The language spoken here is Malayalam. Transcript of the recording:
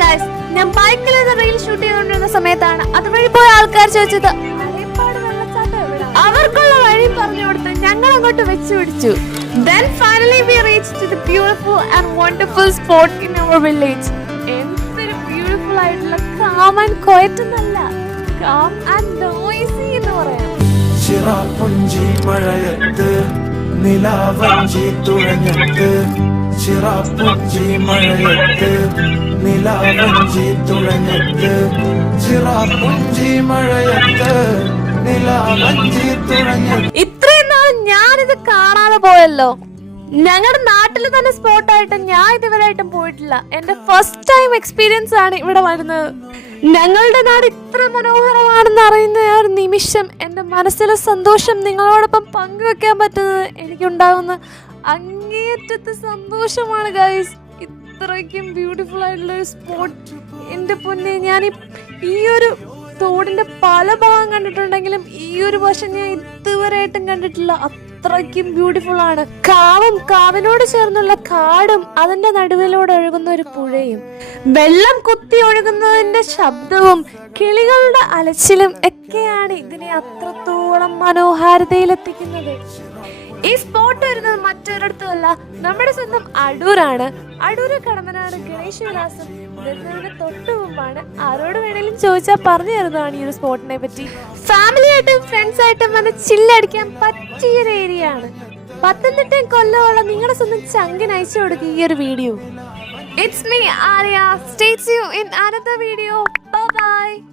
ഗൈസ്, ഞാൻ ബൈക്കിൽ റീൽ ഷൂട്ട് ചെയ്തുകൊണ്ടിരുന്ന സമയത്താണ് അതുവഴി പോയ ആൾക്കാർ ചോദിച്ചത് അരേപ്പാട് വെള്ളച്ചാട്ടം എവിടെ. അവർക്കുള്ള വഴി പറഞ്ഞു കൊടുത്ത് ഞങ്ങൾ അങ്ങോട്ട് വെച്ചു പിടിച്ചു. Then finally we reached the beautiful and wonderful spot in our village. എന്തൊരു ബ്യൂട്ടിഫുൾ ആയിട്ടുള്ള calm and quiet എന്നല്ല, calm and noisy എന്ന് പറയാം. ചിറാപ്പുഞ്ചി മഴയത്ത് നിലാവഞ്ചി തുഴഞ്ഞത്ത്, ചിറാപ്പുഞ്ചി മഴയത്ത് നിലാവഞ്ചി തുഴഞ്ഞത്ത്, ചിറാപ്പുഞ്ചി മഴയത്ത് നിലാവഞ്ചി തുഴഞ്ഞത്ത്. ഇത്രയും നാൾ ഞാനിത് കാണാതെ പോയല്ലോ. ഞങ്ങളുടെ നാട്ടിൽ തന്നെ സ്പോട്ടായിട്ട് ഞാൻ ഇതുവരെയായിട്ടും പോയിട്ടില്ല. എന്റെ ഫസ്റ്റ് ടൈം എക്സ്പീരിയൻസ് ആണ് ഇവിടെ വരുന്നത്. ഞങ്ങളുടെ നാട് ഇത്ര മനോഹരമാണെന്ന് അറിയുന്ന ആ ഒരു നിമിഷം എൻ്റെ മനസ്സിലെ സന്തോഷം നിങ്ങളോടൊപ്പം പങ്കുവെക്കാൻ പറ്റുന്നത് എനിക്കുണ്ടാകുന്ന അങ്ങേയറ്റത്തെ സന്തോഷമാണ് ഗൈസ്. ഇത്രയ്ക്കും ബ്യൂട്ടിഫുൾ ആയിട്ടുള്ള ഒരു സ്പോട്ട് എൻ്റെ പൊന്നെ, ഞാൻ ഈ ഒരു തോടിൻ്റെ പല ഭാഗം കണ്ടിട്ടുണ്ടെങ്കിലും ഈ ഒരു വശം ഞാൻ ഇതുവരെയായിട്ടും കണ്ടിട്ടില്ല. അത്രയ്ക്കും ബ്യൂട്ടിഫുൾ ആണ്. കാവിനോട് ചേർന്നുള്ള കാടും അതിന്റെ നടുവിലൂടെ ഒഴുകുന്ന ഒരു പുഴയും വെള്ളം കുത്തി ഒഴുകുന്നതിന്റെ ശബ്ദവും കിളികളുടെ അലച്ചിലും ഒക്കെയാണ് ഇതിനെ അത്രത്തോളം മനോഹാരിതയിലെത്തിക്കുന്നത്. ഈ സ്പോട്ട് വരുന്നത് മറ്റൊരിടത്തുമല്ല, നമ്മുടെ സ്വന്തം അടൂരാണ്. അടൂര് കടമ്പനാട് ഗണേശ വിലാസം വരുന്നതിന് തൊട്ട് മുമ്പാണ്. ആരോട് വേണേലും ചോദിച്ചാൽ പറഞ്ഞു തരുന്നതാണ് ഈ ഒരു സ്പോട്ടിനെ പറ്റി. ഫാമിലി ആയിട്ടും ഫ്രണ്ട്സ് ആയിട്ടും വന്ന് ചില്ലടിക്കാൻ പറ്റിയൊരു ഏരിയ ആണ്. പത്തനംതിട്ടയും കൊല്ലമുള്ള നിങ്ങളുടെ സ്വന്തം ചങ്കിന് അയച്ചു കൊടുക്കുക ഈ ഒരു video. It's me, Arya. Stay tuned in another video. Bye bye.